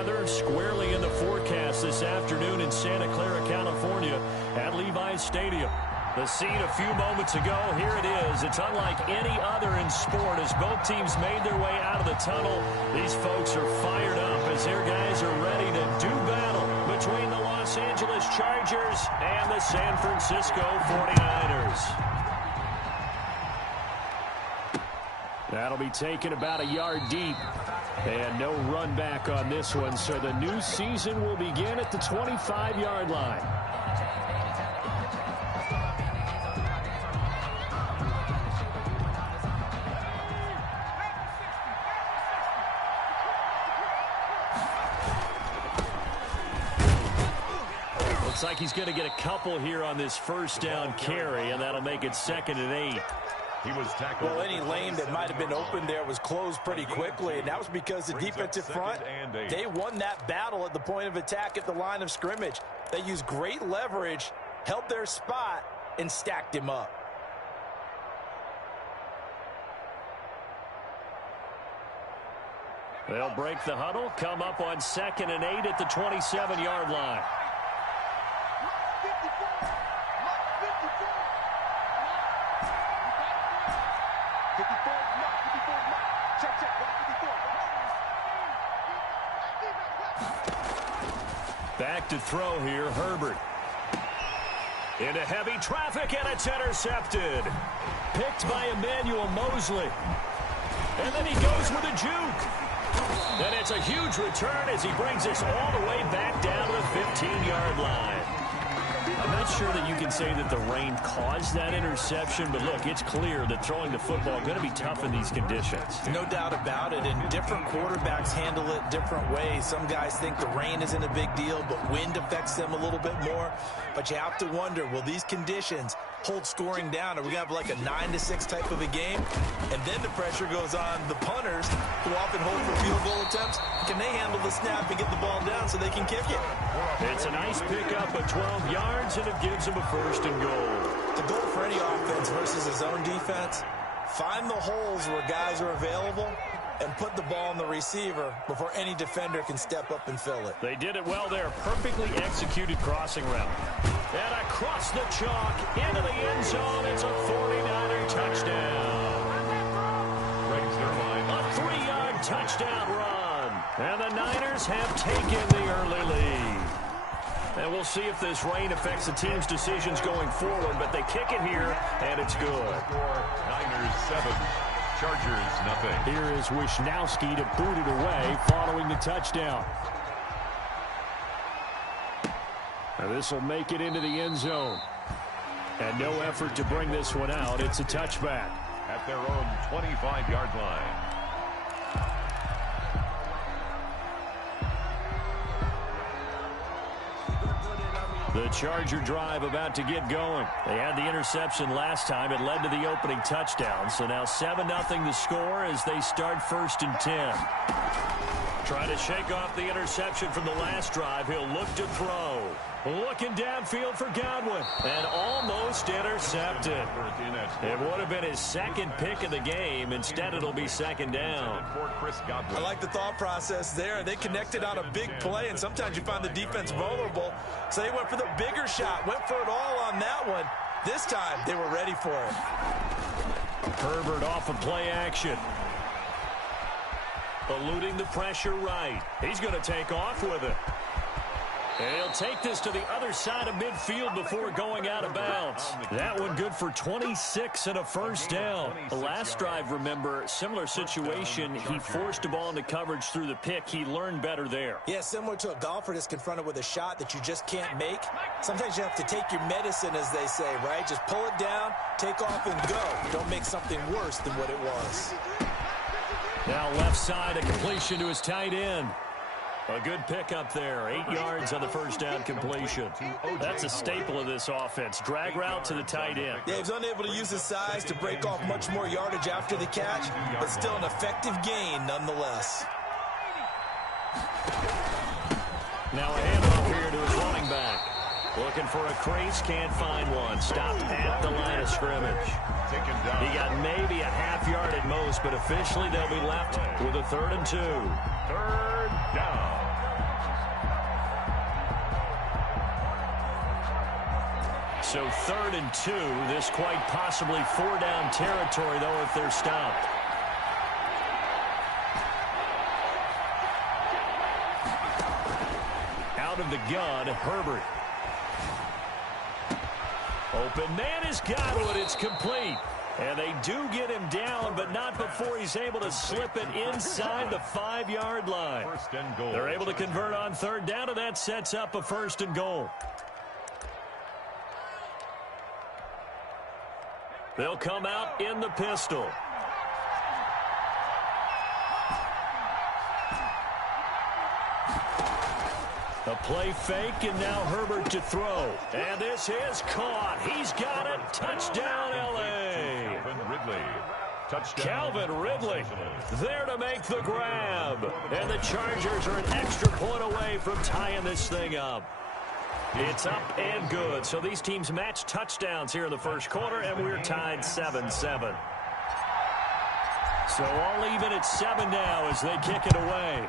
weather squarely in the forecast this afternoon in Santa Clara, California at Levi's Stadium. The scene a few moments ago, here it is. It's unlike any other in sport as both teams made their way out of the tunnel. These folks are fired up as their guys are ready to do battle between the Los Angeles Chargers and the San Francisco 49ers. That'll be taken about a yard deep. And no run back on this one, so the new season will begin at the 25-yard line. Looks like he's going to get a couple here on this first down carry, and that'll make it 2nd and 8. He was tackled. Well, any lane that might have been open there was closed pretty quickly, and that was because the defensive front, they won that battle at the point of attack at the line of scrimmage. They used great leverage, held their spot, and stacked him up. They'll break the huddle, come up on 2nd and 8 at the 27-yard line. Back to throw here, Herbert. Into heavy traffic, and it's intercepted. Picked by Emmanuel Mosley. And then he goes with a juke. And it's a huge return as he brings us all the way back down to the 15-yard line. I'm not sure that you can say that the rain caused that interception, but look, it's clear that throwing the football is going to be tough in these conditions. No doubt about it, and different quarterbacks handle it different ways. Some guys think the rain isn't a big deal, but wind affects them a little bit more. But you have to wonder, will these conditions hold scoring down? Are we going to have like a 9-6 type of a game? And then the pressure goes on the punters, who often hold for field goal attempts. Can they handle the snap and get the ball down so they can kick it? It's a nice pickup of 12 yards, and it gives them a 1st and goal. The goal for any offense versus his own defense, find the holes where guys are available and put the ball on the receiver before any defender can step up and fill it. They did it well there. Perfectly executed crossing route. And across the chalk into the end zone. It's a 49er touchdown. A 3-yard touchdown run. And the Niners have taken the early lead. And we'll see if this rain affects the team's decisions going forward, but they kick it here, and it's good. Niners 7, Chargers nothing. Here is Wisnowski to boot it away following the touchdown. Now this will make it into the end zone. And no effort to bring this one out. It's a touchback. At their own 25-yard line. The Charger drive about to get going. They had the interception last time. It led to the opening touchdown. So now 7-0 the score as they start 1st and 10. Trying to shake off the interception from the last drive. He'll look to throw. Looking downfield for Godwin. And almost intercepted. It would have been his 2nd pick of the game. Instead, it'll be 2nd down. I like the thought process there. They connected on a big play, and sometimes you find the defense vulnerable. So they went for the bigger shot, went for it all on that one. This time, they were ready for it. Herbert off of play action. Eluding the pressure right. He's going to take off with it. And he'll take this to the other side of midfield before going out of bounds. That one good for 26 and a 1st down. The last drive, remember, similar situation. He forced the ball into coverage through the pick. He learned better there. Yeah, similar to a golfer that's confronted with a shot that you just can't make. Sometimes you have to take your medicine, as they say, right? Just pull it down, take off, and go. Don't make something worse than what it was. Now left side, a completion to his tight end. A good pickup there. 8 yards on the 1st down completion. That's a staple of this offense. Drag route to the tight end. Yeah, he's unable to use his size to break off much more yardage after the catch, but still an effective gain nonetheless. Now a handoff here to his running back. Looking for a crease, can't find one. Stopped at the line of scrimmage. He got maybe a half yard at most, but officially they'll be left with a 3rd and 2. 3rd down. So 3rd and 2. This quite possibly 4-down territory, though, if they're stopped. Out of the gun, Herbert. Open man has got it. It's complete. And they do get him down, but not before he's able to slip it inside the 5-yard line. First and goal. They're able to convert on 3rd down, and that sets up a 1st and goal. They'll come out in the pistol. A play fake, and now Herbert to throw. And this is caught. He's got it. Touchdown, L.A. Calvin Ridley. Touchdown. Calvin Ridley there to make the grab. And the Chargers are an extra point away from tying this thing up. It's up and good. So these teams match touchdowns here in the first quarter, and we're tied 7-7. So all even at 7 now as they kick it away.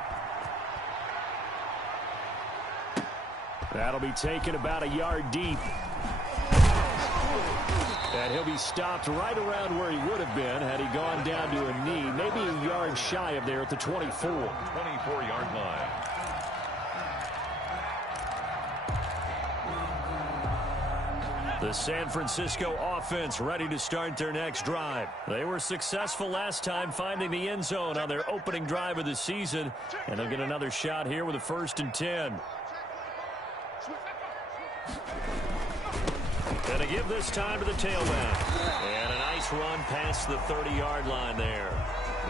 That'll be taken about a yard deep. And he'll be stopped right around where he would have been had he gone down to a knee, maybe a yard shy of there at the 24. 24-yard line. The San Francisco offense ready to start their next drive. They were successful last time finding the end zone on their opening drive of the season, and they'll get another shot here with a 1st and 10. Gonna give this time to the tailback. And a nice run past the 30-yard line there.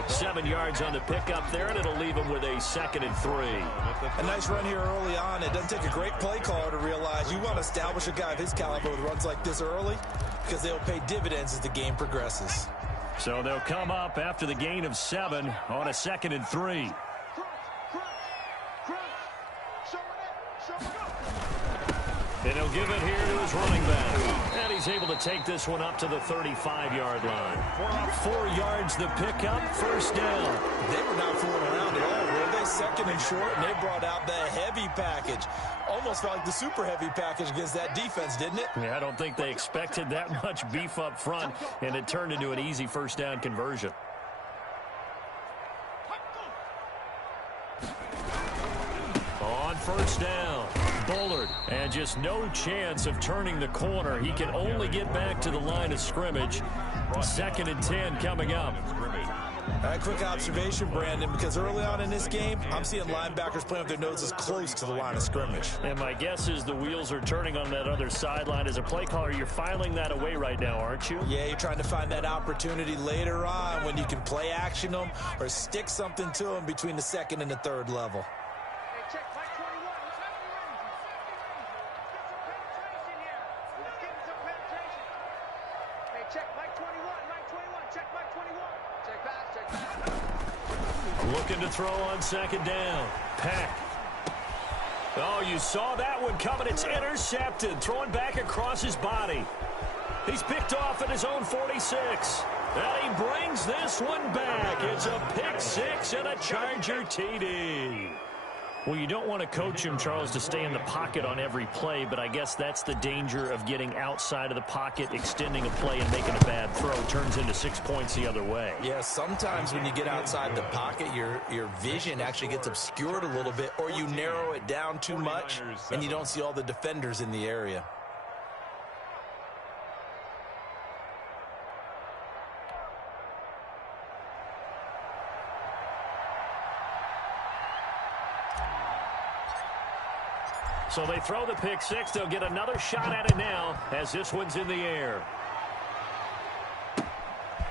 7 yards on the pickup there, and it'll leave them with a 2nd and 3. A nice run here early on. It doesn't take a great play caller to realize you want to establish a guy of his caliber with runs like this early because they'll pay dividends as the game progresses. So they'll come up after the gain of 7 on a 2nd and 3. And he'll give it here to his running back. And he's able to take this one up to the 35-yard line. 4 yards the pickup, 1st down. They were not fooling around at all, were they? 2nd and short, and they brought out the heavy package. Almost felt like the super heavy package against that defense, didn't it? Yeah, I don't think they expected that much beef up front, and it turned into an easy 1st down conversion. On 1st down, Bullard, and just no chance of turning the corner. He can only get back to the line of scrimmage. 2nd and 10 coming up. A quick observation, Brandon, because early on in this game, I'm seeing linebackers playing with their noses close to the line of scrimmage. And my guess is the wheels are turning on that other sideline. As a play caller, you're filing that away right now, aren't you? Yeah, you're trying to find that opportunity later on when you can play action them or stick something to them between the 2nd and the 3rd level. Looking to throw on 2nd down. Peck. Oh, you saw that one coming. It's intercepted. Throwing back across his body. He's picked off at his own 46. And he brings this one back. It's a pick 6 and a Charger TD. Well, you don't want to coach him, Charles, to stay in the pocket on every play, but I guess that's the danger of getting outside of the pocket, extending a play, and making a bad throw. Turns into 6 points the other way. Yeah, sometimes when you get outside the pocket, your vision actually gets obscured a little bit, or you narrow it down too much, and you don't see all the defenders in the area. So they throw the pick 6. They'll get another shot at it now as this one's in the air.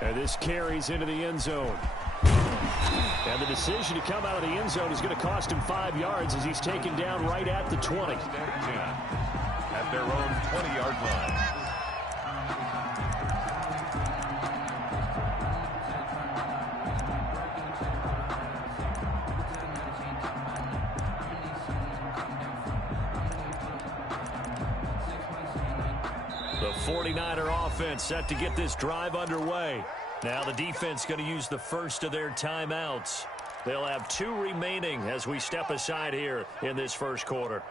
And this carries into the end zone. And the decision to come out of the end zone is going to cost him 5 yards as he's taken down right at the 20. At their own 20-yard line. The 49er offense set to get this drive underway. Now the defense going to use the first of their timeouts. They'll have 2 remaining as we step aside here in this first quarter.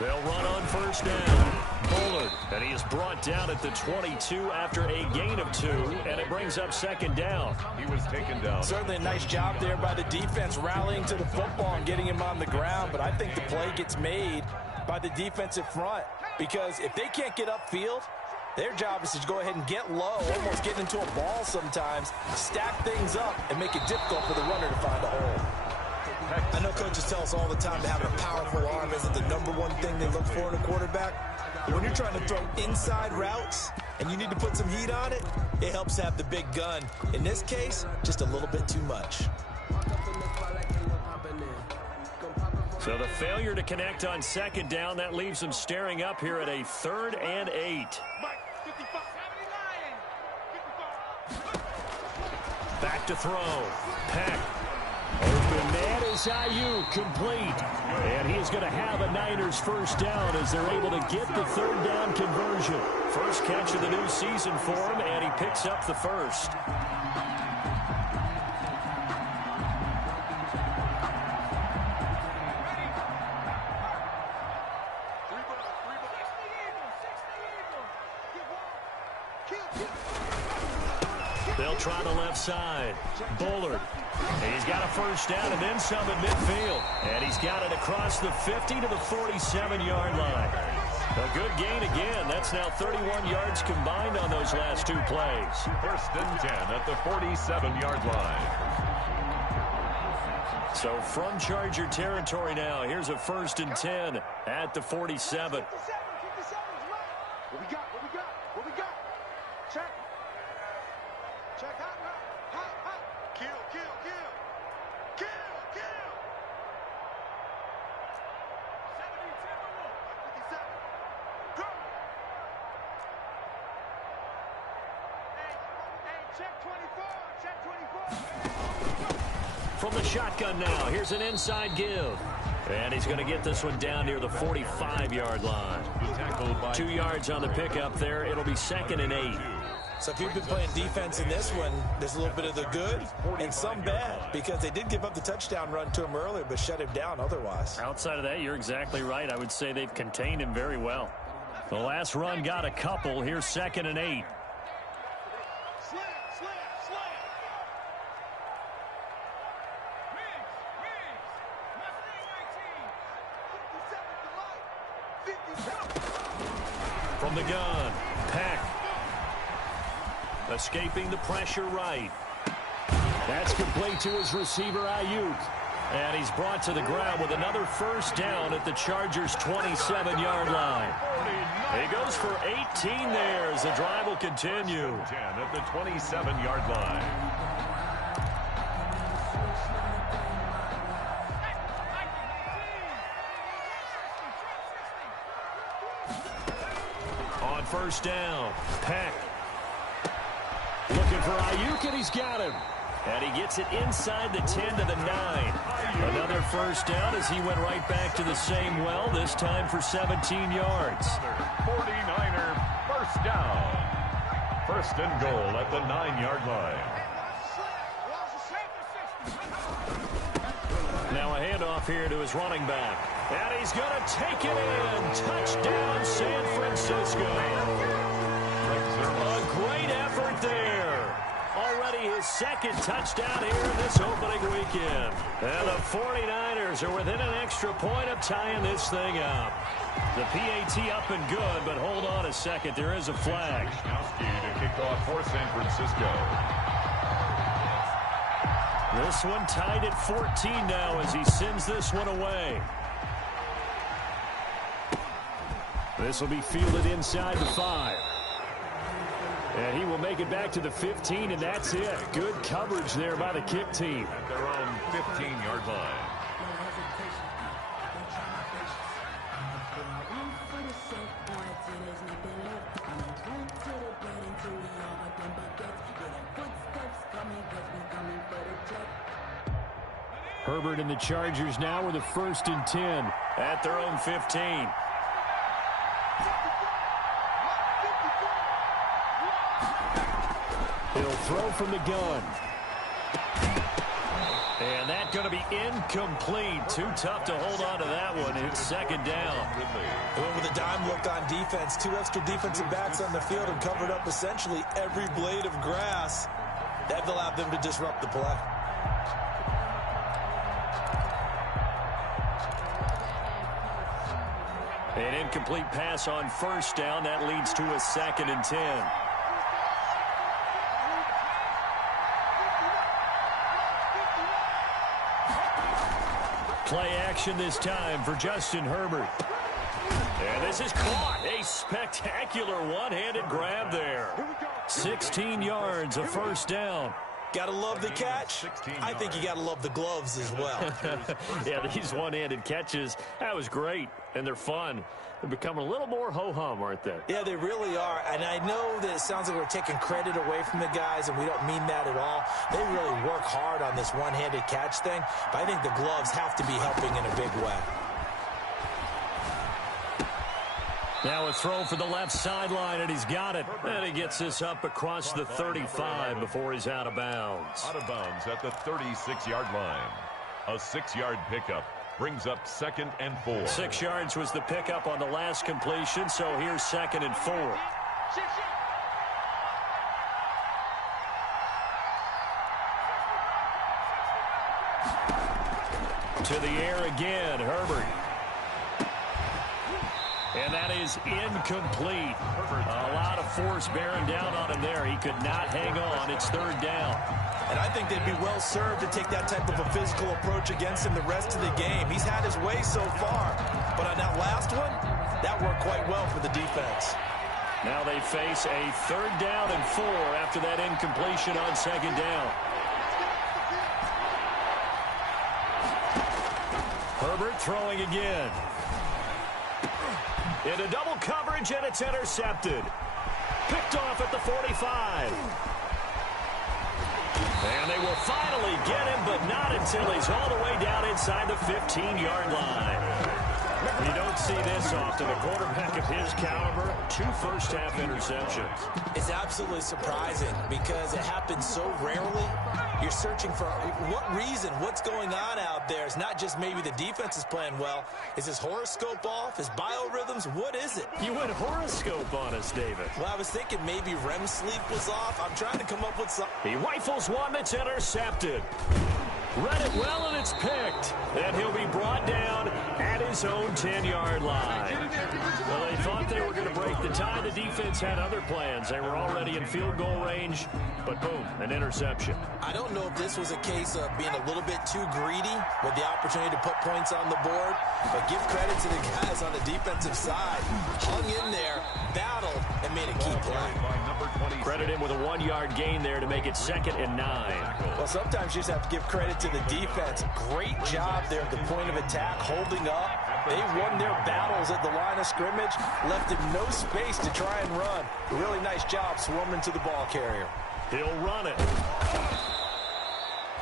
They'll run on first down. Bullard, and he is brought down at the 22 after a gain of 2, and it brings up second down. He was taken down. Certainly a nice job there by the defense rallying to the football and getting him on the ground, but I think the play gets made by the defensive front because if they can't get upfield, their job is to go ahead and get low, almost get into a ball sometimes, stack things up, and make it difficult for the runner to find a hole. I know coaches tell us all the time that having a powerful arm isn't the #1 thing they look for in a quarterback. But when you're trying to throw inside routes and you need to put some heat on it, it helps have the big gun. In this case, just a little bit too much. So the failure to connect on second down, that leaves them staring up here at a 3rd and 8. Back to throw. Peck. Open man is Ayuk, complete. And he is going to have a Niners first down as they're able to get the 3rd down conversion. First catch of the new season for him, and he picks up the first. They'll try the left side. Bullard. He's got a first down and then some at midfield. And he's got it across the 50 to the 47-yard line. A good gain again. That's now 31 yards combined on those last 2 plays. 1st and 10 at the 47-yard line. So from Charger territory now, here's a 1st and 10 at the 47. What we got? Check. Check. Hot. Kill. 57. Go. Hey, check 24. From the shotgun now, here's an inside give. And he's going to get this one down near the 45-yard line. 2 yards on the pickup there. It'll be 2nd and 8. So if you've been playing defense in this one, there's a little bit of the good and some bad because they did give up the touchdown run to him earlier but shut him down otherwise. Outside of that, you're exactly right. I would say they've contained him very well. The last run got a couple. Here's 2nd and 8. Slam. From the gun, Peck. Escaping the pressure right. That's complete to his receiver, Ayuk. And he's brought to the ground with another first down at the Chargers' 27-yard line. He goes for 18 there as the drive will continue. 10 at the 27-yard line. On first down, Peck. Looking for Ayuk, and he's got him. And he gets it inside the 10 to the 9. Another first down as he went right back to the same well, this time for 17 yards. 49er first down. 1st and goal at the 9-yard line. Now a handoff here to his running back. And he's going to take it in. Touchdown, San Francisco. A great effort there. Already his 2nd touchdown here in this opening weekend. And the 49ers are within an extra point of tying this thing up. The PAT up and good, but hold on a second. There is a flag. To kick off for San Francisco. This one tied at 14 now as he sends this one away. This will be fielded inside the 5. And he will make it back to the 15, and that's it. Good coverage there by the kick team. At their own 15-yard line. Herbert and the Chargers now with a 1st and 10 at their own 15. He'll throw from the gun. And that's going to be incomplete. Too tough to hold on to that one. It's second down. They went with a dime look on defense. 2 extra defensive backs on the field and covered up essentially every blade of grass. That allowed them to disrupt the play. An incomplete pass on first down. That leads to a 2nd and 10. Play action this time for Justin Herbert. And this is caught. A spectacular one-handed grab there. 16 yards, a first down. Gotta love the catch. I think you gotta love the gloves as well. Yeah, these one-handed catches, that was great, and they're fun. They're becoming a little more ho-hum, aren't they? Yeah, they really are. And I know that it sounds like we're taking credit away from the guys, and we don't mean that at all. They really work hard on this one-handed catch thing, but I think the gloves have to be helping in a big way. Now a throw for the left sideline, and he's got it. And he gets this up across the 35 before he's out of bounds. Out of bounds at the 36-yard line. A 6-yard pickup brings up 2nd and 4. 6 yards was the pickup on the last completion, so here's 2nd and 4. To the air again, Herbert. And that is incomplete. A lot of force bearing down on him there. He could not hang on. It's 3rd down. And I think they'd be well served to take that type of a physical approach against him the rest of the game. He's had his way so far. But on that last one, that worked quite well for the defense. Now they face a 3rd down and 4 after that incompletion on 2nd down. Herbert throwing again. Into double coverage, and it's intercepted. Picked off at the 45. And they will finally get him, but not until he's all the way down inside the 15-yard line. You don't see this often. A quarterback of his caliber, 2 first-half interceptions. It's absolutely surprising because it happens so rarely. You're searching for what reason, what's going on out there. It's not just maybe the defense is playing well. Is his horoscope off? His biorhythms? What is it? You went horoscope on us, David. Well, I was thinking maybe REM sleep was off. I'm trying to come up with something. He rifles one that's intercepted. Read it well, and it's picked. And he'll be brought down at his own 10-yard line. Well, they thought they were going to break the tie. The defense had other plans. They were already in field goal range, but boom, an interception. I don't know if this was a case of being a little bit too greedy with the opportunity to put points on the board, but give credit to the guys on the defensive side. Hung in there, battled, and made a key play. Credit him with a 1-yard gain there to make it 2nd and 9. Well, sometimes you just have to give credit to the defense. Great job there at the point of attack, holding up. They won their battles at the line of scrimmage, left him no space to try and run. A really nice job swarming to the ball carrier. He'll run it.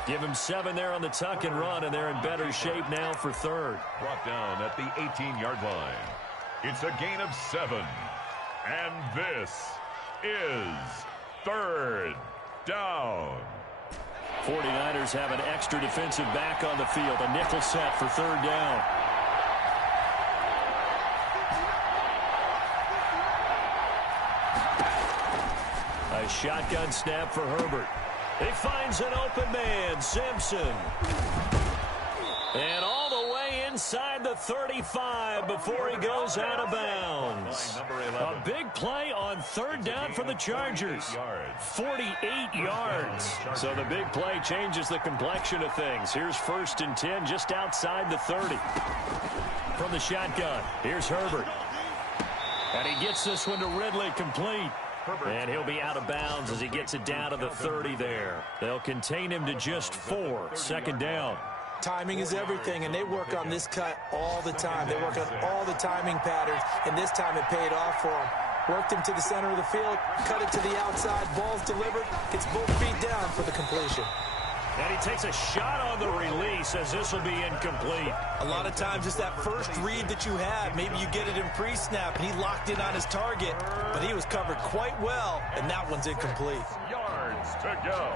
Give him 7 there on the tuck and run, and they're in better shape now for 3rd. Brought down at the 18-yard line. It's a gain of 7. And this is 3rd down. 49ers have an extra defensive back on the field. A nickel set for 3rd down. A shotgun snap for Herbert. He finds an open man, Simpson. And all the way inside the 35 before he goes out of bounds. A big play on 3rd down for the Chargers. 48 yards. So the big play changes the complexion of things. Here's 1st and 10 just outside the 30. From the shotgun, here's Herbert. And he gets this one to Ridley complete. And he'll be out of bounds as he gets it down to the 30 there. They'll contain him to just 4. 2nd down. Timing is everything, and they work on this cut all the time. They work on all the timing patterns, and this time it paid off for him. Worked him to the center of the field, cut it to the outside, ball's delivered, gets both feet down for the completion. And he takes a shot on the release as this will be incomplete. A lot of times it's that first read that you have. Maybe you get it in pre-snap, and he locked in on his target, but he was covered quite well, and that one's incomplete. Yards to go.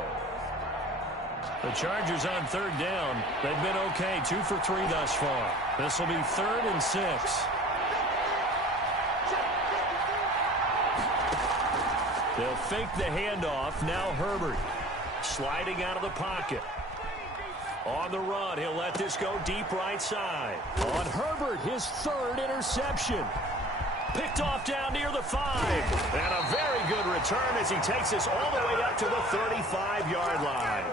The Chargers on third down. They've been okay, 2 for 3 thus far. This will be 3rd and 6. They'll fake the handoff. Now Herbert sliding out of the pocket. On the run, he'll let this go deep right side. On Herbert, his 3rd interception. Picked off down near the 5. And a very good return as he takes us all the way up to the 35-yard line.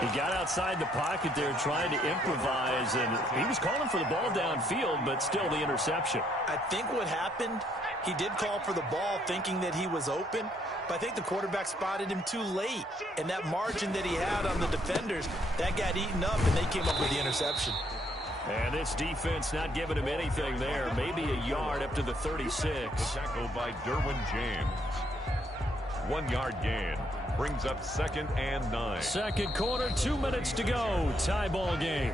He got outside the pocket there trying to improvise, and he was calling for the ball downfield, but still the interception. I think what happened, he did call for the ball thinking that he was open, but I think the quarterback spotted him too late. And that margin that he had on the defenders, that got eaten up, and they came up with the interception. And this defense not giving him anything there. Maybe a yard up to the 36. The tackle by Derwin James. 1-yard gain. Brings up 2nd and 9. Second quarter, 2 minutes to go. Tie ball game.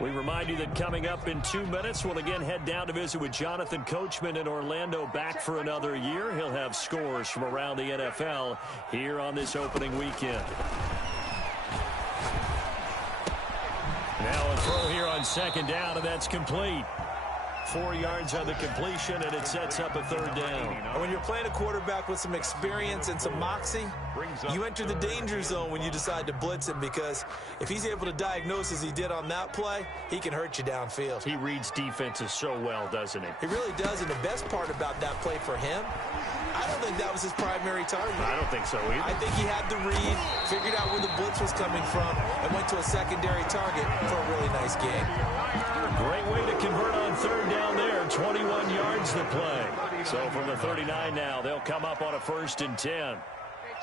We remind you that coming up in 2 minutes, we'll again head down to visit with Jonathan Coachman in Orlando, back for another year. He'll have scores from around the NFL here on this opening weekend. Now a throw here on 2nd down, and that's complete. 4 yards on the completion, and it sets up a 3rd down. When you're playing a quarterback with some experience and some moxie, you enter the danger zone when you decide to blitz him, because if he's able to diagnose as he did on that play, he can hurt you downfield. He reads defenses so well, doesn't he? He really does, and the best part about that play for him, I don't think that was his primary target. I don't think so either. I think he had the read, figured out where the blitz was coming from, and went to a secondary target for a really nice game. Great way to convert on 3rd down there. 21 yards to play. So from the 39 now, they'll come up on a 1st and 10. Hey,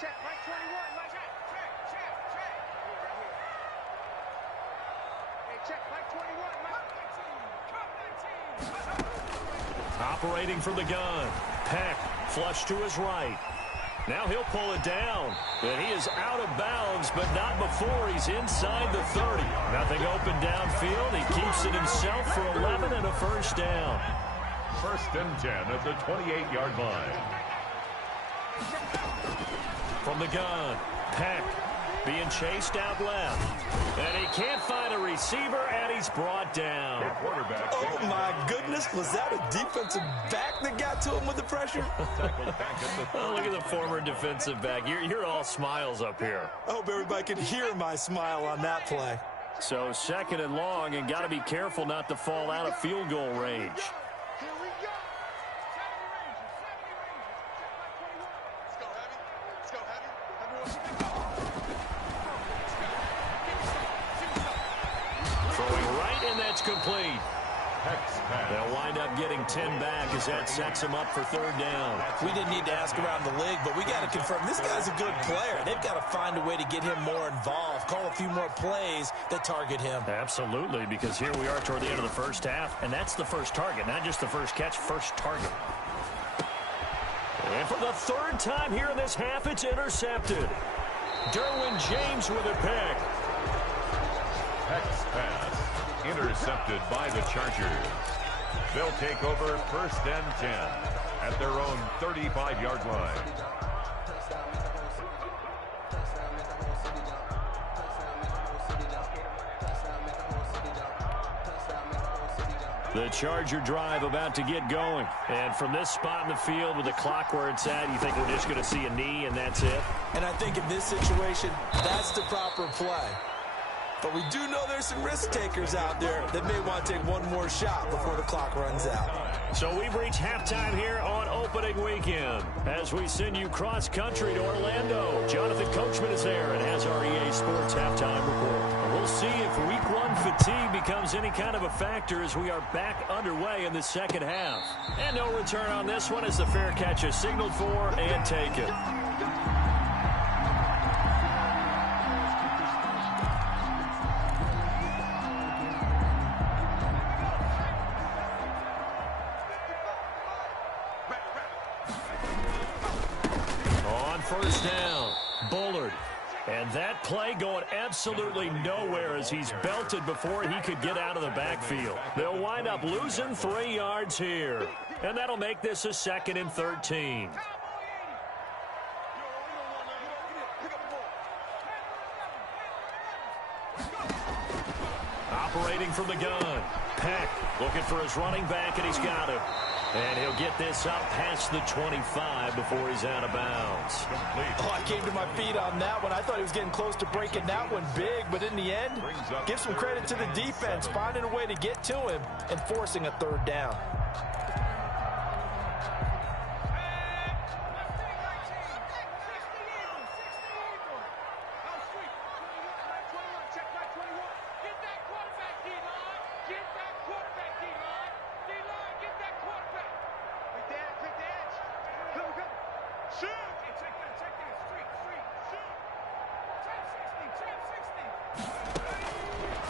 check, Mike 21, Mike. Check. Hey, check, Mike 21, Mike. Operating from the gun. Peck, flush to his right. Now he'll pull it down. And he is out of bounds, but not before he's inside the 30. Nothing open downfield. He keeps it himself for 11 and a 1st down. 1st and 10 at the 28-yard line. From the gun, Peck being chased out left. And he can't find a receiver, and he's brought down. Oh, my goodness. Was that a defensive back that got to him with the pressure? Oh, look at the former defensive back. You're all smiles up here. I hope everybody can hear my smile on that play. So 2nd and long, and got to be careful not to fall out of field goal range. Here we go. 70 range. Check, Mike 21. Let's go, heavy. Throwing right, and that's complete. They'll wind up getting 10 back as that sets him up for 3rd down. We didn't need to ask around the league, but we got to confirm this guy's a good player. They've got to find a way to get him more involved, call a few more plays that target him. Absolutely, because here we are toward the end of the 1st half, and that's the first target, not just the first catch, first target. And for the 3rd time here in this half, it's intercepted. Derwin James with a pick. Peck's pass intercepted by the Chargers. They'll take over 1st and 10 at their own 35-yard line. The Charger drive about to get going. And from this spot in the field with the clock where it's at, you think we're just going to see a knee and that's it? And I think in this situation, that's the proper play. But we do know there's some risk takers out there that may want to take one more shot before the clock runs out. So we've reached halftime here on opening weekend. As we send you cross-country to Orlando, Jonathan Coachman is there and has our EA Sports halftime report. And we'll see if week 1 fatigue becomes any kind of a factor as we are back underway in the 2nd half. And no return on this one as the fair catch is signaled for and taken. On 1st down, Bullard. And that play going absolutely nowhere as he's belted before he could get out of the backfield. They'll wind up losing 3 yards here. And that'll make this a 2nd and 13. Operating from the gun. Peck looking for his running back, and he's got him. And he'll get this up past the 25 before he's out of bounds. Oh, I came to my feet on that one. I thought he was getting close to breaking that one big, but in the end, give some credit to the defense, finding a way to get to him and forcing a 3rd down.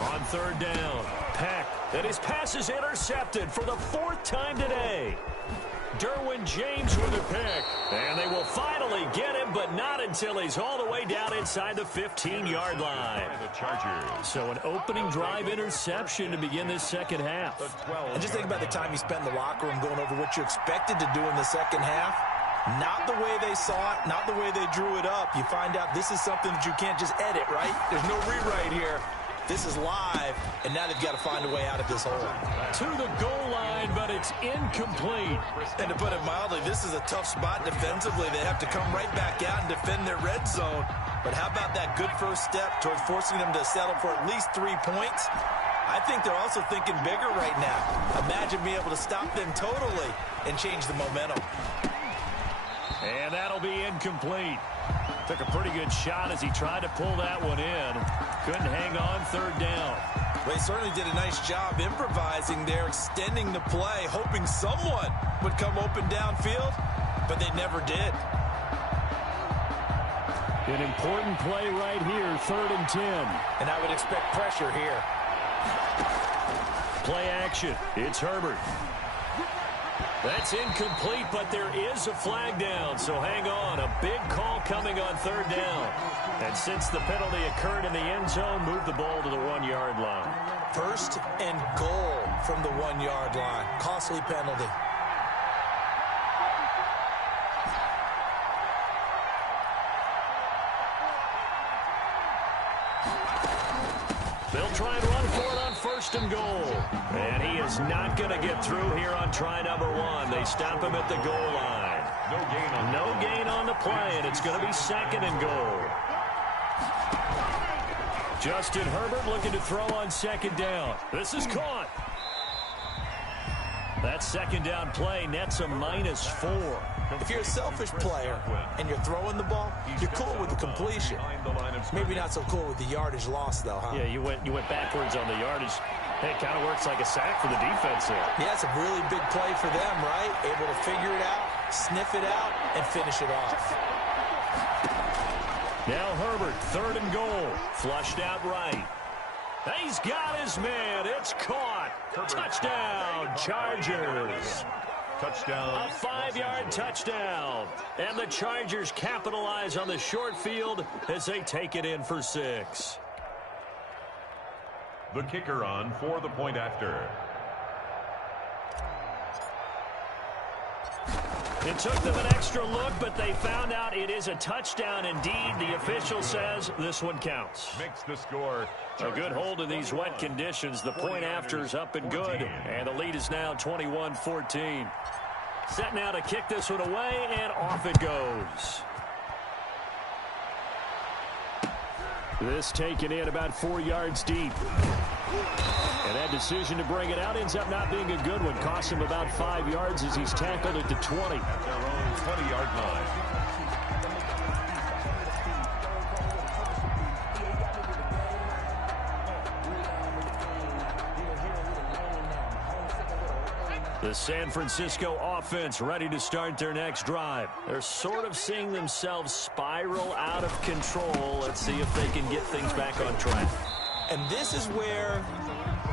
On 3rd down, Peck, and his pass is intercepted for the 4th time today. Derwin James with a pick, and they will finally get him, but not until he's all the way down inside the 15-yard line. So an opening drive interception to begin this 2nd half. And just think about the time you spent in the locker room going over what you expected to do in the 2nd half. Not the way they saw it, not the way they drew it up. You find out this is something that you can't just edit, right? There's no rewrite here. This is live, and now they've got to find a way out of this hole. To the goal line, but it's incomplete. And to put it mildly, this is a tough spot defensively. They have to come right back out and defend their red zone. But how about that good first step towards forcing them to settle for at least 3 points? I think they're also thinking bigger right now. Imagine being able to stop them totally and change the momentum. And that'll be incomplete. Took a pretty good shot as he tried to pull that one in. Couldn't hang on 3rd down. They certainly did a nice job improvising there, extending the play, hoping someone would come open downfield, but they never did. An important play right here, 3rd and 10. And I would expect pressure here. Play action. It's Herbert. That's incomplete, but there is a flag down, so hang on. A big call coming on 3rd down. And since the penalty occurred in the end zone, move the ball to the 1-yard line. 1st and goal from the 1-yard line. Costly penalty. They'll try and run for it on 1st and goal. And he is not going to get through here on try number 1. They stop him at the goal line. No gain on the play, and it's going to be 2nd and goal. Justin Herbert looking to throw on 2nd down. This is caught. That 2nd down play nets a -4. If you're a selfish player and you're throwing the ball, you're cool with the completion. Maybe not so cool with the yardage loss, though, huh? Yeah, you went backwards on the yardage. Hey, it kind of works like a sack for the defense there. Yeah, it's a really big play for them, right? Able to figure it out, sniff it out, and finish it off. Now Herbert, 3rd and goal. Flushed out right. He's got his man. It's caught. Touchdown, Chargers. Touchdown. A 5-yard touchdown. And the Chargers capitalize on the short field as they take it in for 6. The kicker on for the point after. It took them an extra look, but they found out it is a touchdown indeed. The official says this one counts. Makes the score. A good hold in these wet conditions. The point after is up and good. And the lead is now 21-14. Set now to kick this one away, and off it goes. This taken in about 4 yards deep. And that decision to bring it out ends up not being a good one. Costs him about 5 yards as he's tackled at the 20. At their own 20-yard line. The San Francisco offense ready to start their next drive. They're sort of seeing themselves spiral out of control. Let's see if they can get things back on track. And this is where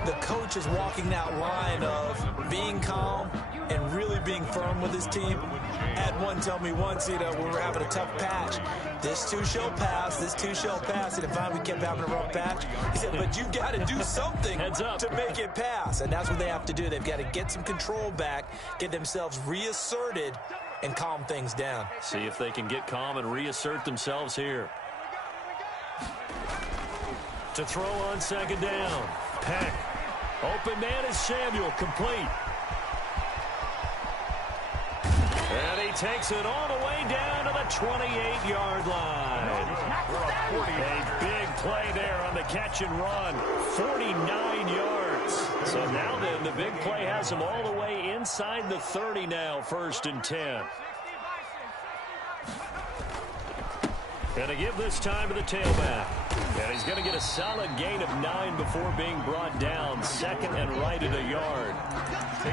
the coach is walking that line of being calm, and really being firm with his team. I had one tell me once, when we were having a tough patch, this too shall pass, this too shall pass. And if we kept having a rough patch, he said, but you've got to do something to make it pass. And that's what they have to do. They've got to get some control back, get themselves reasserted, and calm things down. See if they can get calm and reassert themselves here. To throw on second down. Peck. Open man is Samuel, complete. And he takes it all the way down to the 28-yard line. A big play there on the catch and run. 49 yards. So now then, the big play has him all the way inside the 30 now, 1st and 10. And to give this time to the tailback. And he's going to get a solid gain of 9 before being brought down. 2nd and right at a yard.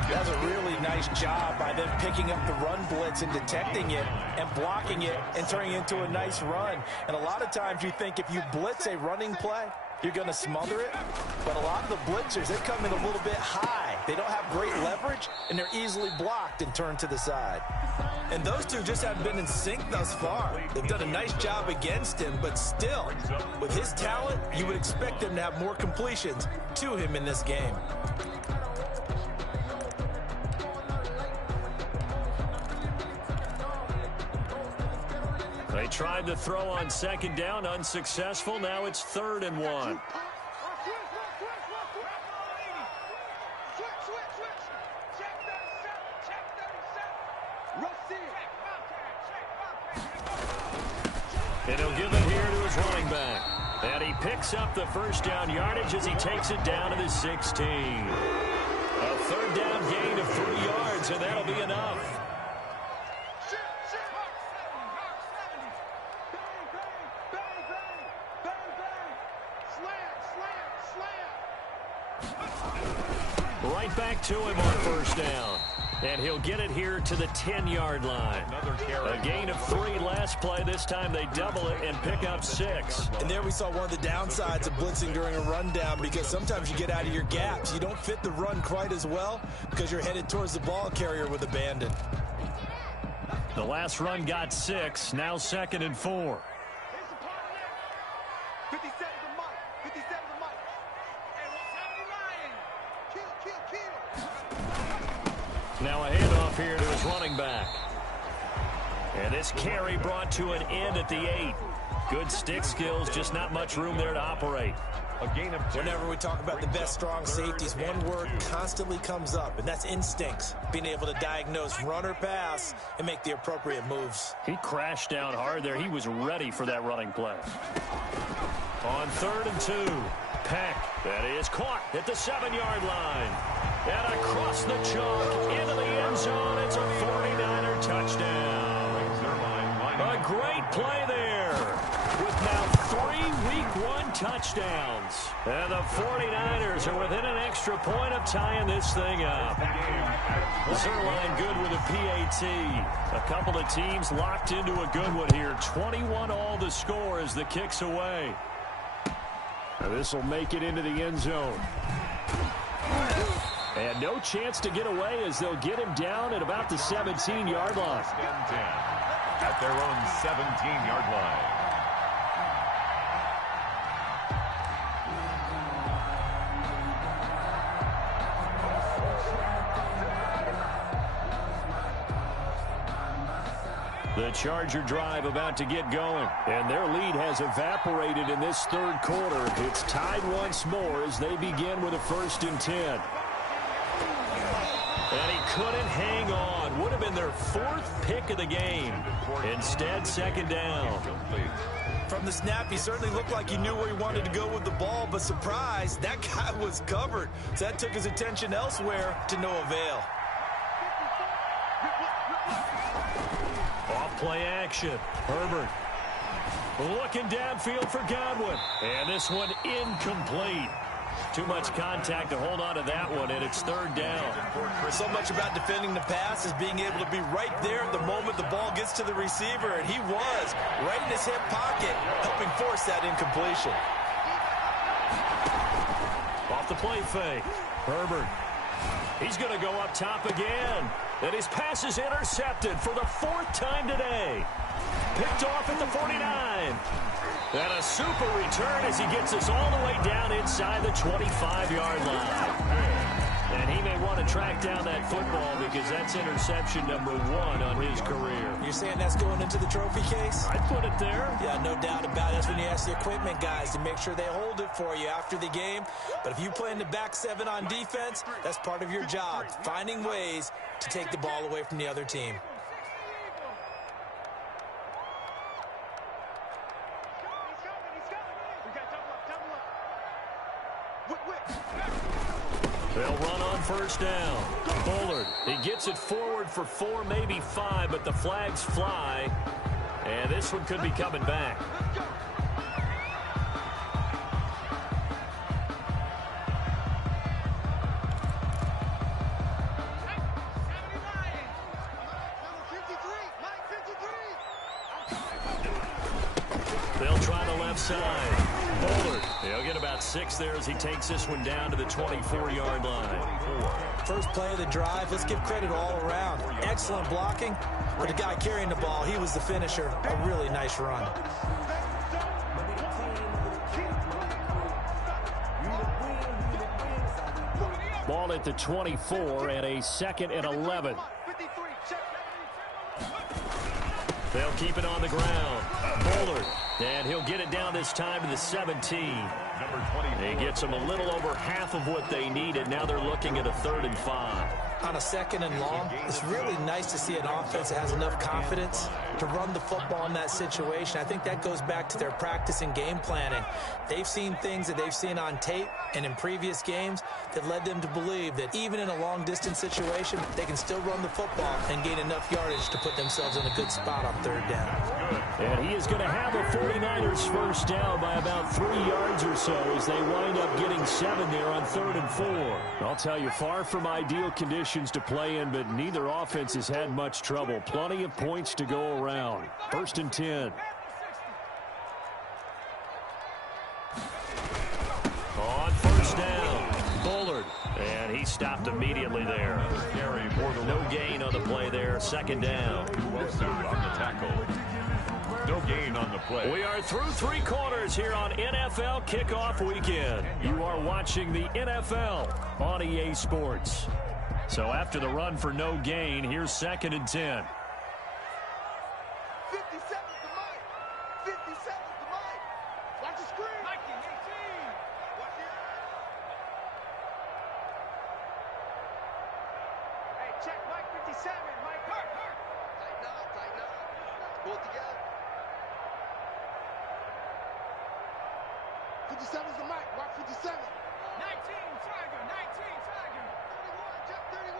That's a really nice job by them picking up the run blitz and detecting it and blocking it and turning it into a nice run. And a lot of times you think if you blitz a running play, you're going to smother it. But a lot of the blitzers, they come in a little bit high. They don't have great leverage, and they're easily blocked and turned to the side. And those two just haven't been in sync thus far. They've done a nice job against him, but still, with his talent, you would expect him to have more completions to him in this game. They tried to throw on second down, unsuccessful. Now it's 3rd and 1. And he'll give it here to his running back. And he picks up the first down yardage as he takes it down to the 16. A 3rd down gain of 3 yards, and that'll be enough. Right back to him on 1st down. And he'll get it here to the 10-yard line. A gain of 3 last play. This time they double it and pick up 6. And there we saw one of the downsides of blitzing during a rundown, because sometimes you get out of your gaps. You don't fit the run quite as well because you're headed towards the ball carrier with abandon. The last run got 6. Now 2nd and 4. Now a handoff here to his running back. And this carry brought to an end at the 8. Good stick skills, just not much room there to operate. A gain of 2. Whenever we talk about the best strong safeties, one word constantly comes up, and that's instincts. Being able to diagnose run or pass and make the appropriate moves. He crashed down hard there. He was ready for that running play. On 3rd and 2. Peck. That is caught at the 7-yard line. And across the chalk into the end zone. It's a 49er touchdown. A great play there with now 3 Week 1 touchdowns. And the 49ers are within an extra point of tying this thing up. Zerline good with a PAT. A couple of teams locked into a good one here. 21 all the score as the kick's away. Now this will make it into the end zone. And no chance to get away as they'll get him down at about the 17-yard line. At their own 17-yard line. The Charger drive about to get going, and their lead has evaporated in this 3rd quarter. It's tied once more as they begin with a 1st and 10. And he couldn't hang on. Would have been their 4th pick of the game. Instead, 2nd down. From the snap, he certainly looked like he knew where he wanted to go with the ball, but surprise, that guy was covered. So that took his attention elsewhere to no avail. Off-play action. Herbert looking downfield for Godwin. And this one incomplete. Too much contact to hold on to that one, and it's 3rd down. So much about defending the pass is being able to be right there at the moment the ball gets to the receiver, and he was right in his hip pocket, helping force that incompletion. Off the play fake. Herbert He's going to go up top again. And his pass is intercepted for the 4th time today. Picked off at the 49. And a super return as he gets us all the way down inside the 25-yard line. And he may want to track down that football because that's interception number 1 on his career. You're saying that's going into the trophy case? I'd put it there. Yeah, no doubt about it. That's when you ask the equipment guys to make sure they hold it for you after the game. But if you play in the back 7 on defense, that's part of your job, finding ways to take the ball away from the other team. They'll run on first down. Bullard, he gets it forward for 4, maybe 5, but the flags fly. And this one could be coming back. They'll try the left side. Bullard, he'll get about 6 there as he takes this one down to the 24-yard line. First play of the drive, let's give credit all around. Excellent blocking, but the guy carrying the ball, he was the finisher. A really nice run. Ball at the 24 and a 2nd and 11. They'll keep it on the ground. Bullard, and he'll get it down this time to the 17. He gets them a little over half of what they needed. Now they're looking at a 3rd and 5. On a 2nd and long, it's really nice to see an offense that has enough confidence to run the football in that situation. I think that goes back to their practice and game planning. They've seen things that they've seen on tape and in previous games that led them to believe that even in a long-distance situation, they can still run the football and gain enough yardage to put themselves in a good spot on 3rd down. And he is going to have a 49ers first down by about 3 yards or so as they wind up getting 7 there on 3rd and 4. I'll tell you, far from ideal conditions to play in, but neither offense has had much trouble. Plenty of points to go around. 1st and 10. On first down, Bullard, and he stopped immediately there. No gain on the play there. 2nd down. Wilson on the tackle. No gain on the play. We are through 3 quarters here on NFL Kickoff Weekend. You are watching the NFL on EA Sports. So after the run for no gain, here's 2nd and 10. 57 to Mike. 57 to Mike. Watch the screen. Mikey, 18. Watch it. Hey, check Mike 57. Mike hurt. Tighten up. Pull it together. 57 is the Mike. Watch 57. 19, Tiger. 19, Tiger. 31, check 31.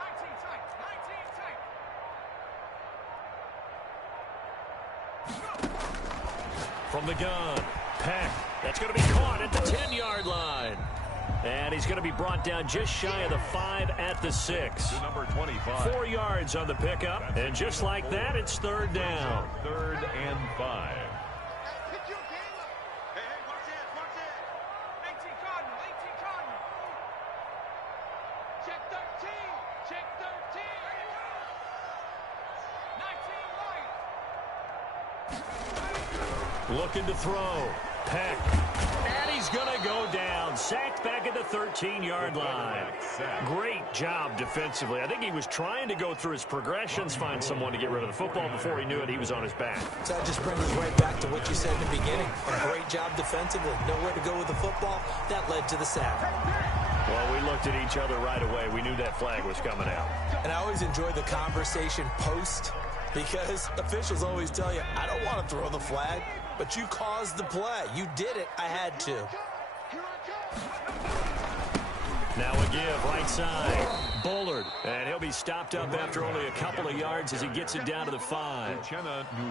19 tight. 19 tight. From the gun, Peck. That's going to be caught at the 10-yard line. And he's going to be brought down just shy of the 5 at the 6. Number 25. 4 yards on the pickup. And just like that, it's 3rd down. 3rd and 5. Pick your game up. Hey, watch it. 18 Cardinal. Check 13. Check 13. 19 right. Looking to throw. Peck. And he's going to go down. Sacked back at the 13-yard line. Great job defensively. I think he was trying to go through his progressions, find someone to get rid of the football. Before he knew it, he was on his back. So that just brings us right back to what you said in the beginning. A great job defensively. Nowhere to go with the football. That led to the sack. Well, we looked at each other right away. We knew that flag was coming out. And I always enjoy the conversation post because officials always tell you, I don't want to throw the flag, but you caused the play. You did it. I had to. Now a give, right side. Bullard, and he'll be stopped up after only a couple of yards as he gets it down to the 5.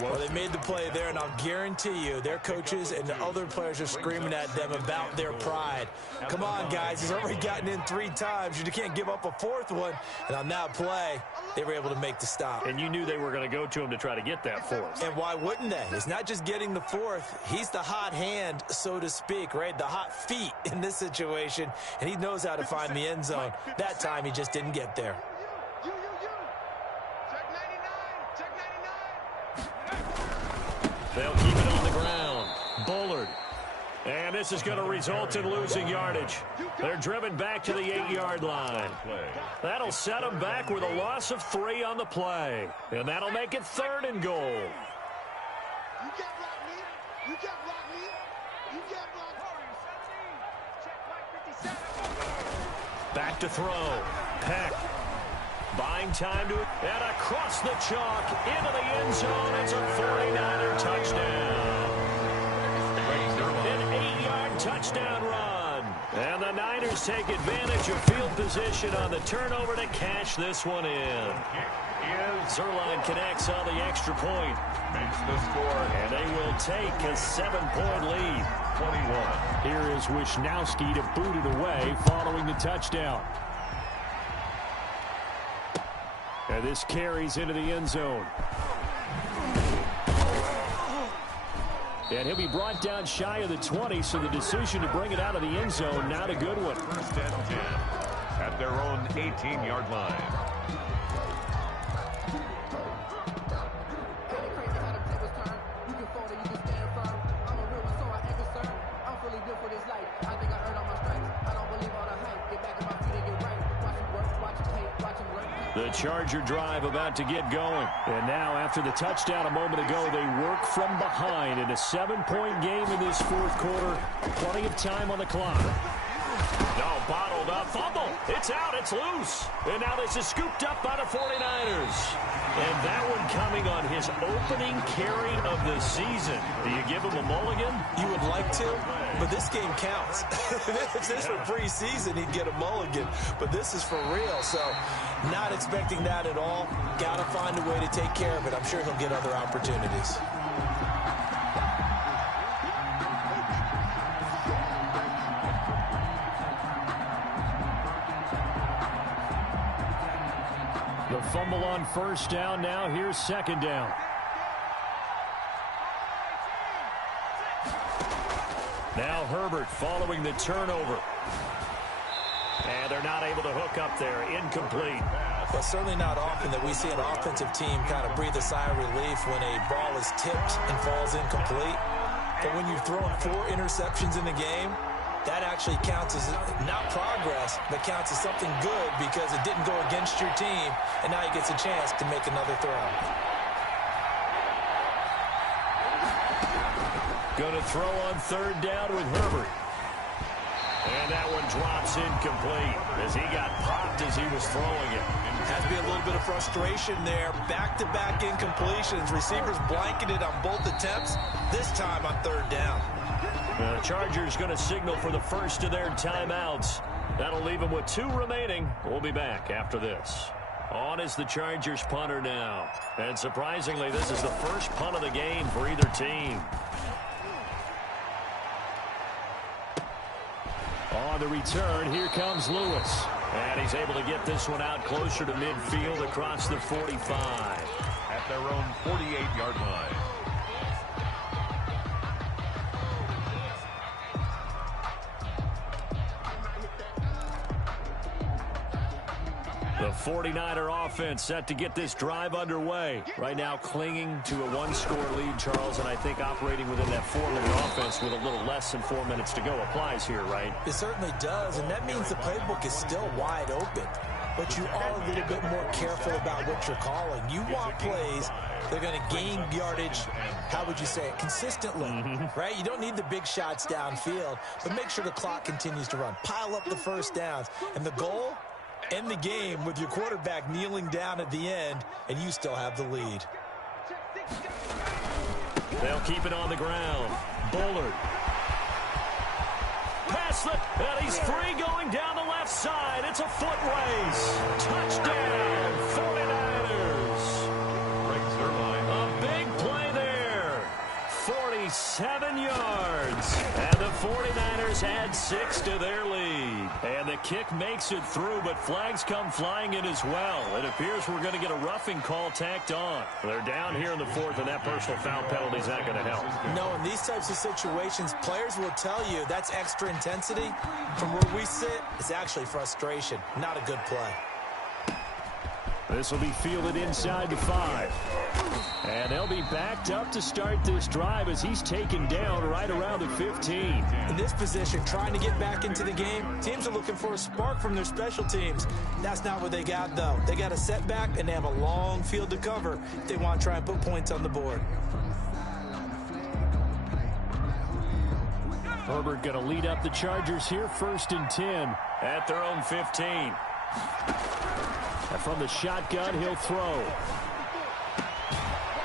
Well, they made the play there, and I'll guarantee you their coaches and the other players are screaming at them about their pride. Come on, guys. He's already gotten in 3 times. You can't give up a 4th one. And on that play, they were able to make the stop. And you knew they were going to go to him to try to get that fourth. And why wouldn't they? It's not just getting the fourth. He's the hot hand, so to speak, right? The hot feet in this situation, and he knows how to find the end zone. That time, he just didn't get there. Check 99. Check 99. They'll keep it on the ground. Bullard. And this is going to result in losing yardage. They're driven back to the 8-yard line. That'll set them back with a loss of 3 on the play. And that'll make it 3rd and goal. You can't block me. You can't block me. You can't block me. Check 57. Back to throw. Peck. Buying time to it. And across the chalk into the end zone. It's a 49er touchdown. An 8-yard touchdown run. And the Niners take advantage of field position on the turnover to cash this one in. Zuerlein connects on the extra point. Makes the score. And they will take a 7-point lead. 21. Here is Wisnowski to boot it away following the touchdown. And this carries into the end zone. And he'll be brought down shy of the 20, so the decision to bring it out of the end zone, not a good one. 1st and 10 at their own 18-yard line. The Charger drive about to get going. And now, after the touchdown a moment ago, they work from behind in a 7-point game in this 4th quarter. Plenty of time on the clock. No, bottled up. Fumble. It's out. It's loose. And now this is scooped up by the 49ers. And that one coming on his opening carry of the season. Do you give him a mulligan? You would like to, but this game counts. If this were preseason, he'd get a mulligan. But this is for real, so not expecting that at all. Got to find a way to take care of it. I'm sure he'll get other opportunities. The fumble on 1st down. Now here's 2nd down. Now Herbert following the turnover. And they're not able to hook up there. Incomplete. Well, certainly not often that we see an offensive team kind of breathe a sigh of relief when a ball is tipped and falls incomplete. But when you've thrown 4 interceptions in the game, that actually counts as not progress, but counts as something good because it didn't go against your team, and now he gets a chance to make another throw. Going to throw on 3rd down with Herbert. And that one drops incomplete as he got popped as he was throwing it. Has to be a little bit of frustration there. Back-to-back incompletions. Receivers blanketed on both attempts, this time on 3rd down. The Chargers going to signal for the first of their timeouts. That'll leave them with 2 remaining. We'll be back after this. On is the Chargers punter now. And surprisingly, this is the first punt of the game for either team. On the return, here comes Lewis. And he's able to get this one out closer to midfield across the 45. At their own 48-yard line. The 49er offense set to get this drive underway. Right now clinging to a 1-score lead, Charles, and I think operating within that 4-minute offense with a little less than 4 minutes to go applies here, right? It certainly does, and that means the playbook is still wide open. But you are a little bit more careful about what you're calling. You want plays they're going to gain yardage, how would you say it, consistently, right? You don't need the big shots downfield, but make sure the clock continues to run. Pile up the first downs, and the goal, end the game with your quarterback kneeling down at the end, and you still have the lead. They'll keep it on the ground. Bullard. Pass it, and he's free going down the left side. It's a foot race. Touchdown, 49ers. A big play there. 47 yards. yards. And the 49ers add 6 to their lead. And the kick makes it through, but flags come flying in as well. It appears we're going to get a roughing call tacked on. They're down here in the fourth, and that personal foul penalty is not going to help. No, in these types of situations, players will tell you that's extra intensity. From where we sit, it's actually frustration. Not a good play. This will be fielded inside the 5. And they'll be backed up to start this drive as he's taken down right around the 15. In this position, trying to get back into the game, teams are looking for a spark from their special teams. That's not what they got, though. They got a setback, and they have a long field to cover if they want to try and put points on the board. Herbert going to lead up the Chargers here, 1st and 10 at their own 15. And from the shotgun, he'll throw.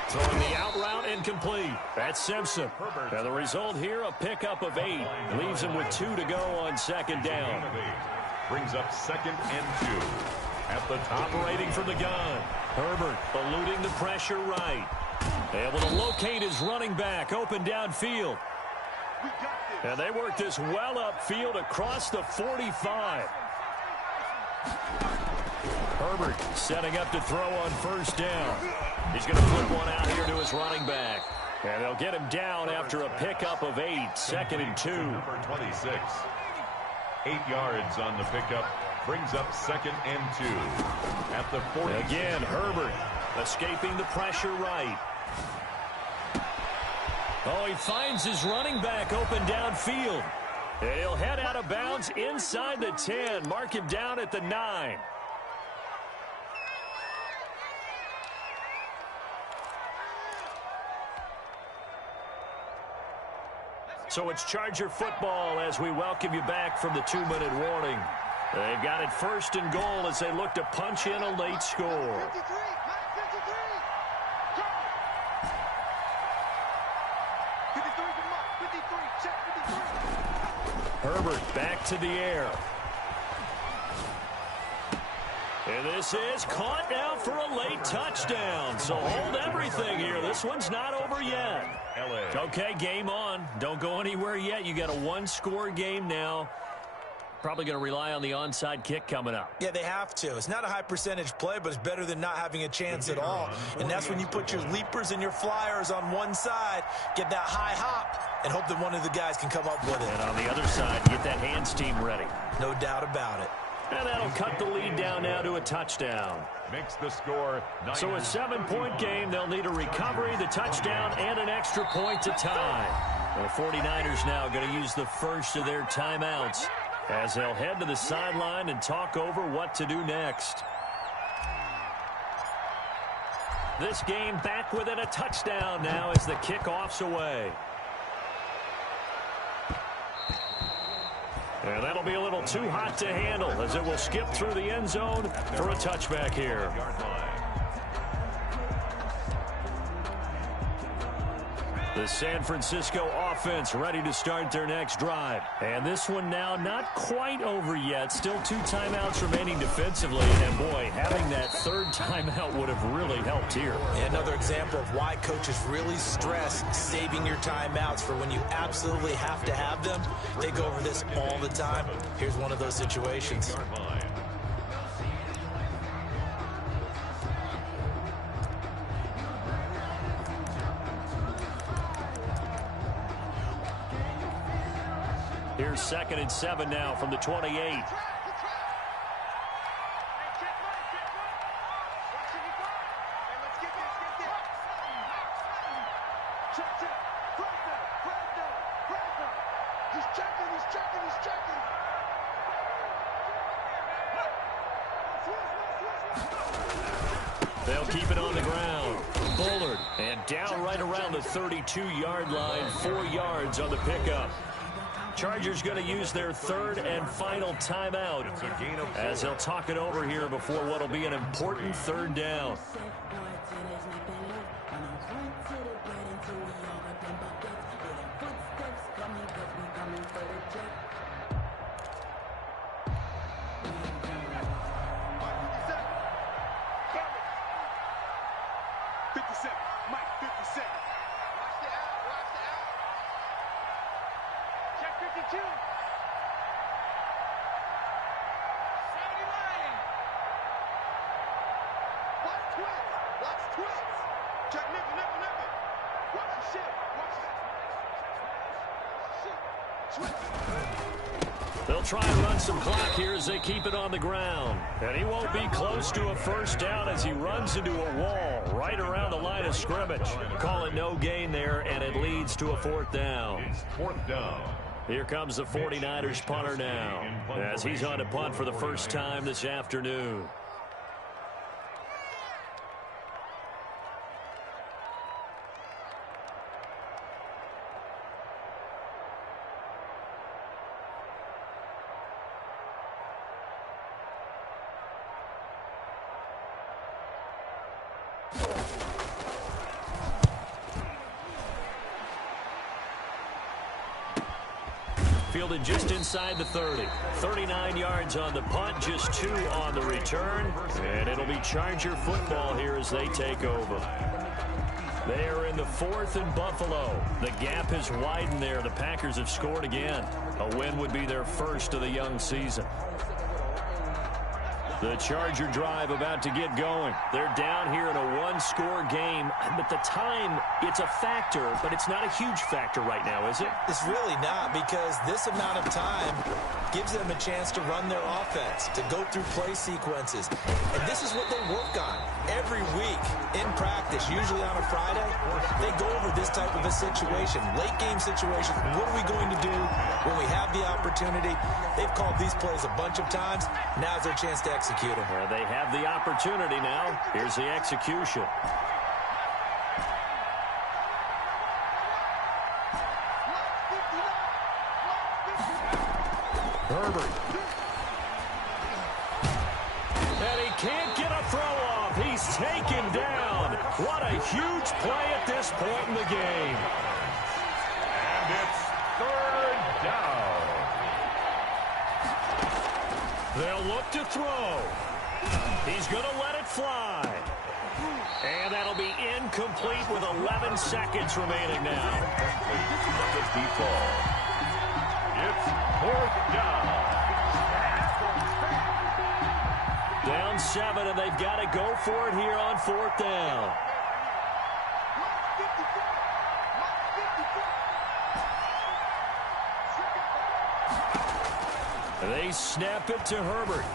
Throwing the out route incomplete. That's Simpson. And the result here, a pickup of 8. Leaves him with 2 to go on 2nd down. Brings up 2nd and 2. At the top. Operating from the gun. Herbert eluding the pressure right. Able to locate his running back open downfield. And they work this well upfield across the 45. Herbert setting up to throw on 1st down. He's going to flip one out here to his running back. And they'll get him down after a pickup of 8. 2nd and 2. Number 26. 8 yards on the pickup. Brings up 2nd and 2. At the 40. Again, Herbert escaping the pressure right. Oh, he finds his running back open downfield. He'll head out of bounds inside the 10. Mark him down at the 9. So it's Charger football as we welcome you back from the 2-minute warning. They've got it 1st and goal as they look to punch in a late score. 53, 53, check 53. Herbert back to the air. And this is caught now for a late touchdown. So hold everything here. This one's not over yet. Okay, game on. Don't go anywhere yet. You got a 1-score game now. Probably going to rely on the onside kick coming up. Yeah, they have to. It's not a high percentage play, but it's better than not having a chance at all. And that's when you put your leapers and your flyers on one side, get that high hop, and hope that one of the guys can come up with it. And on the other side, get that hands team ready. No doubt about it. And that'll cut the lead down now to a touchdown. Makes the score 9. So a 7-point game. They'll need a recovery, the touchdown, and an extra point to tie. The 49ers now going to use the first of their timeouts as they'll head to the sideline and talk over what to do next. This game back within a touchdown now as the kickoff's away. And that'll be a little too hot to handle as it will skip through the end zone for a touchback here. The San Francisco offense ready to start their next drive. And this one now not quite over yet. Still 2 timeouts remaining defensively. And boy, having that 3rd timeout would have really helped here. Another example of why coaches really stress saving your timeouts for when you absolutely have to have them. They go over this all the time. Here's one of those situations. Here's 2nd and 7 now from the 28. They'll keep it on the ground. Bullard, and down right around the 32-yard line, 4 yards on the pickup. Chargers going to use their 3rd and final timeout as they'll talk it over here before what will be an important 3rd down. 52. 79. Watch twist. Watch twist. Check nipple. Watch the shit. Watch the shit. Twist. They'll try and run some clock here as they keep it on the ground. And he won't be close to a first down as he runs into a wall right around the line of scrimmage. Call it no gain there, and it leads to a fourth down. It's fourth down. Here comes the 49ers punter now as he's on to punt for the first time this afternoon. Fielded just inside the 30. 39 yards on the punt, just 2 on the return. And it'll be Charger football here as they take over. They are in the 4th and Buffalo. The gap has widened there. The Packers have scored again. A win would be their first of the young season. The Charger drive about to get going. They're down here in a 1-score game. But the time, it's a factor, but it's not a huge factor right now, is it? It's really not, because this amount of time gives them a chance to run their offense, to go through play sequences. And this is what they work on every week in practice, usually on a Friday. They go over this type of a situation, late game situation. What are we going to do when we have the opportunity? They've called these plays a bunch of times. Now's their chance to execute them. They have the opportunity now. Here's the execution. Herbert. And he can't get a throw off. He's taken down. What a huge play at this point in the game. And it's third down. They'll look to throw. He's going to let it fly. And that'll be incomplete with 11 seconds remaining now. The deep ball. It's fourth down. Down 7, and they've got to go for it here on 4th down. They snap it to Herbert.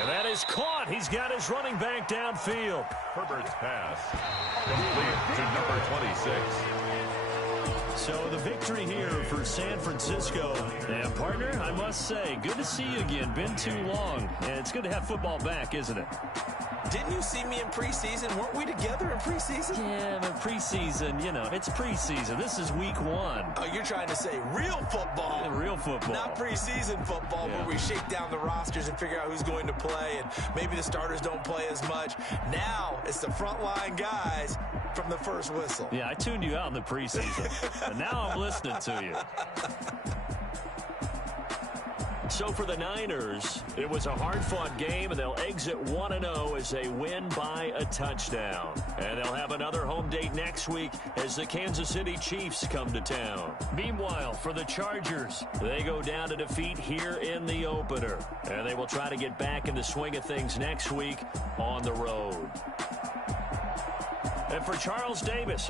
And that is caught. He's got his running back downfield. Herbert's pass complete to number 26. So the victory here for San Francisco. And partner, I must say, good to see you again. Been too long. And it's good to have football back, isn't it? Didn't you see me in preseason? Weren't we together in preseason? Yeah, but preseason, you know, it's preseason. This is week 1. Oh, you're trying to say real football. Yeah, real football. Not preseason football, Yeah. where we shake down the rosters and figure out who's going to play, and maybe the starters don't play as much. Now it's the frontline guys from the first whistle. Yeah, I tuned you out in the preseason. And now I'm listening to you. So for the Niners, it was a hard-fought game, and they'll exit 1-0 as they win by a touchdown. And they'll have another home date next week as the Kansas City Chiefs come to town. Meanwhile, for the Chargers, they go down to defeat here in the opener. And they will try to get back in the swing of things next week on the road. And for Charles Davis...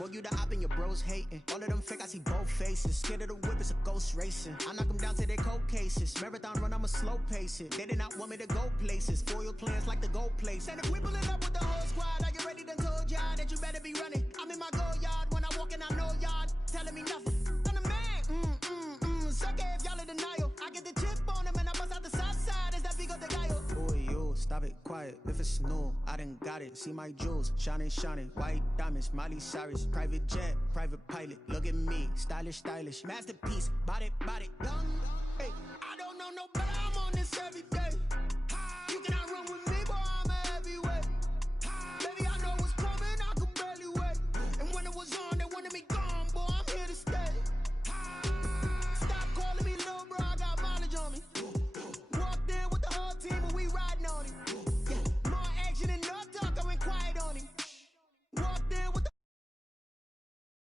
Well, you the op and your bros hating. All of them fake, I see both faces. Scared of the whip, it's a ghost racing. I knock them down to their cold cases. Marathon run, I'ma slow pace it. They did not want me to go places. Foil plans like the gold place. And if we pulling up with the whole squad, are you ready? Done told y'all that you better be running. I'm in my go yard. When I walk in, I know y'all telling me nothing. I'm the man. Suck it if y'all in denial. I get the chip on them and Stop it, quiet, if it's new, I done got it. See my jewels, shining, shining, white diamonds, Miley Cyrus. Private jet, private pilot, look at me, stylish, stylish. Masterpiece, body, young. Hey, I don't know no better, I'm on this